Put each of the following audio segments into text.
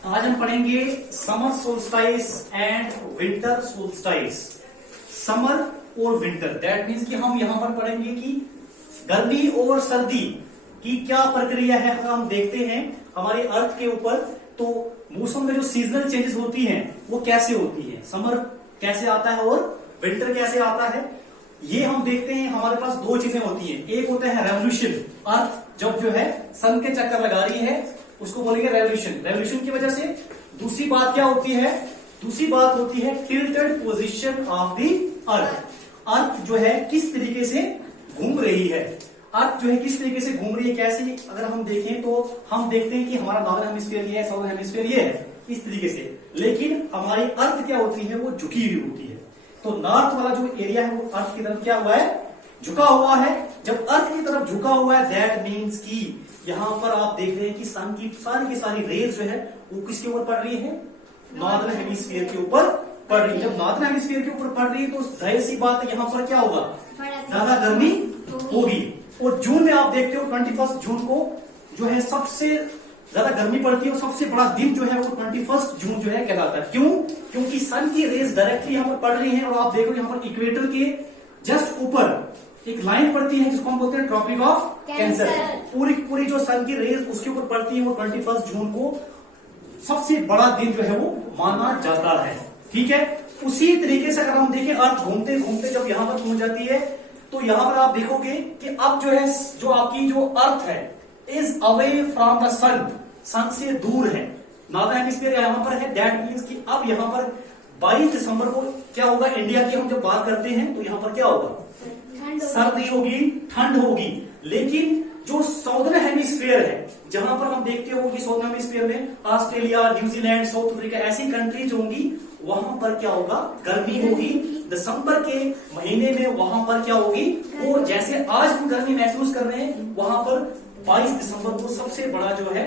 आज हम पढ़ेंगे summer solstice and winter solstice. Summer और विंटर, दैट मीन्स कि हम यहां पर पढ़ेंगे कि गर्मी और सर्दी की क्या प्रक्रिया है। अगर हम देखते हैं हमारे अर्थ के ऊपर, तो मौसम में जो सीजनल चेंजेस होती हैं वो कैसे होती है, समर कैसे आता है और विंटर कैसे आता है, ये हम देखते हैं। हमारे पास दो चीजें होती हैं, एक होता है रेवोल्यूशन, अर्थ जब जो है सन के चक्कर लगा रही है उसको बोलेंगे रेवोल्यूशन। रेवोल्यूशन की वजह से दूसरी बात क्या होती है, दूसरी बात होती है tilted position of the earth. Earth जो है किस तरीके से घूम रही है, अर्थ जो है किस तरीके से घूम रही है, कैसे अगर हम देखें तो हम देखते हैं कि हमारा नॉर्दर्न हेमिस्फीयर ये है, साउथर्न हेमिस्फीयर ये है, इस तरीके से। लेकिन हमारी अर्थ क्या होती है, वो झुकी हुई होती है। तो नॉर्थ वाला जो एरिया है वो अर्थ की तरफ क्या हुआ है, झुका हुआ है। जब अर्थ की तरफ झुका हुआ है दैट मीन्स कि यहां पर आप देख रहे हैं कि सन की सारी रेज जो है वो किसके ऊपर पड़ रही है, नॉर्दर्न हेमिस्फीयर के ऊपर पड़ रही है। जब नॉर्दर्न हेमिस्फीयर के ऊपर पड़ रही है तो जाहिर सी बात है यहां पर क्या होगा, ज्यादा गर्मी होगी। और जून में आप देखते हो 21 जून को जो है सबसे ज्यादा गर्मी पड़ती है और सबसे बड़ा दिन जो है वो 21 जून जो है कहलाता है। क्यों? क्योंकि सन की रेज डायरेक्टली यहां पर पड़ रही है। और आप देखो यहां पर इक्वेटर के जस्ट ऊपर एक लाइन पड़ती है जिसको हम बोलते हैं ट्रॉपिक ऑफ कैंसर। पूरी जो सन की रेज उसके ऊपर पड़ती है वो 21 जून को सबसे बड़ा दिन जो है वो माना जाता है। ठीक है, उसी तरीके से अगर हम देखें अर्थ घूमते घूमते जब यहां पर पहुंच जाती है तो यहां पर आप देखोगे कि अब जो है जो आपकी जो अर्थ है is away from the sun, sun से दूर है, नॉर्दर्न हेमिस्फीयर यहां पर है। दैट मीन्स कि अब यहां पर 22 दिसंबर को क्या होगा, इंडिया की हम जब बात करते हैं तो यहां पर क्या होगा, सर्दी होगी, ठंड होगी। लेकिन जो साउदर्न हेमिस्फीयर है जहां पर हम देखते हो कि साउदर्न हेमिस्फीयर में ऑस्ट्रेलिया, न्यूजीलैंड, साउथ अफ्रीका ऐसी कंट्रीज होंगी, वहां पर क्या होगा, गर्मी होगी। दिसंबर के महीने में वहां पर क्या होगी, वो जैसे आज हम गर्मी महसूस कर रहे हैं वहां पर 22 दिसंबर को सबसे बड़ा जो है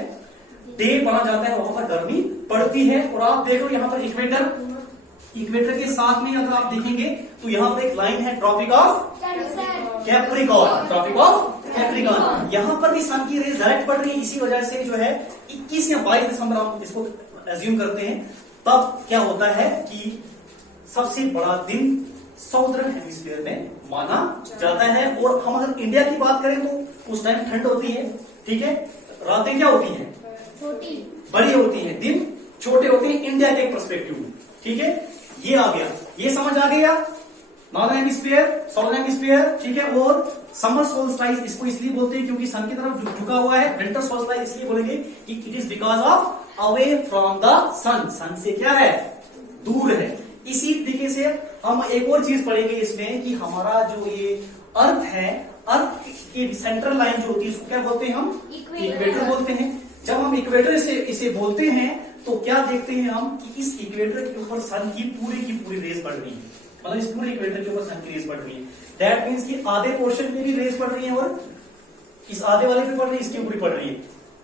डे माना जाता है, वहां पर गर्मी पड़ती है। और आप देखो यहां पर इक्वेटर के साथ में अगर आप देखेंगे तो यहां पर एक लाइन है tropic of Capricorn, tropic of Capricorn. यहां पर भी सन की रेज डायरेक्ट पड़ रही है, इसी वजह से जो है 21 या 22 दिसंबर हम इसको एज्यूम करते हैं, तब क्या होता है कि सबसे बड़ा दिन साउदर्न हेमिस्फीयर में माना जाता है। और हम अगर इंडिया की बात करें तो उस टाइम ठंड होती है, ठीक है, रातें क्या होती हैं, छोटी बड़ी होती हैं, दिन छोटे होते हैं इंडिया के पर्सपेक्टिव में। ठीक है, ये आ गया, ये समझ आ गया, नॉर्दर्न हेमिस्फीयर, साउदर्न हेमिस्फीयर। ठीक है, और समर सोल्स्टाइस इसको इसलिए बोलते हैं क्योंकि सन की तरफ झुका हुआ है। विंटर सोल्स्टाइस इसलिए बोलेंगे कि it is because of away from the sun, sun से क्या है, दूर है। इसी तरीके से हम एक और चीज पढ़ेंगे इसमें कि हमारा जो ये अर्थ है, अर्थ की सेंट्रल लाइन जो होती है उसको क्या बोलते हैं, हम इक्वेटर बोलते हैं। जब हम इक्वेटर से इसे बोलते हैं तो क्या देखते हैं हम कि इस इक्वेटर के ऊपर सन की पूरी रेस पड़ रही है, मतलब इस पूरे इक्वेटर के ऊपर सन की रेस पड़ रही है। दैट मीन्स कि आधे पोर्शन में भी रेस पड़ रही है और इस आधे वाले पे पड़ रही है, इसके ऊपर पड़ रही है।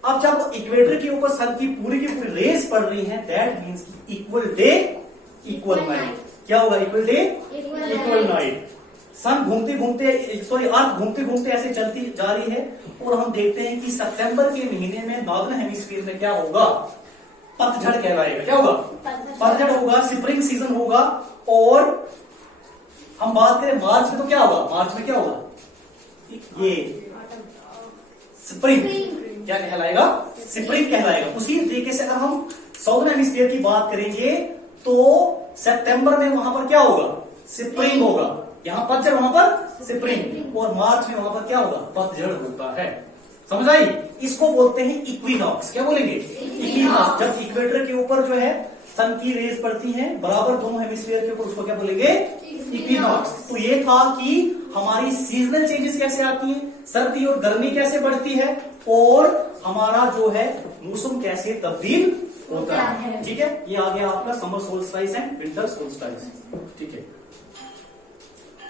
अब जब इक्वेटर के ऊपर सन की पूरी रेस पड़ रही है that means equal day equal night. क्या होगा, इक्वल डे इक्वल नाइट। सन घूमते घूमते अर्थ घूमते घूमते ऐसे चलती जा रही है। और हम देखते हैं कि सितंबर के महीने में नॉर्दर्न हेमिस्फीयर में क्या होगा, पतझड़ कहलाएगा। क्या होगा, पतझड़ होगा, स्प्रिंग सीजन होगा। और हम बात करें मार्च में तो क्या होगा, मार्च में क्या होगा, ये स्प्रिंग क्या कहलाएगा, स्प्रिंग कहलाएगा। उसी तरीके से अगर हम साउदर्न हेमिस्फीयर की बात करेंगे तो सितंबर में वहां पर क्या होगा, स्प्रिंग होगा, यहां पतझड़ वहां पर स्प्रिंग, और मार्च में वहां पर क्या होगा, पतझड़ होता है। समझ आई? इसको बोलते हैं इक्विनॉक्स। क्या बोलेंगे, इक्विनॉक्स। जब इक्वेटर के ऊपर जो है सन की रेज पड़ती है बराबर दोनों हेमिस्फीयर के ऊपर, उसको क्या बोलेंगे, इक्विनॉक्स। तो ये था कि हमारी सीजनल चेंजेस कैसे आती हैं, सर्दी और गर्मी कैसे बढ़ती है, और हमारा जो है मौसम कैसे तब्दील होता है। ठीक है, ये आ गया आपका summer solstice and winter solstice. ठीक है।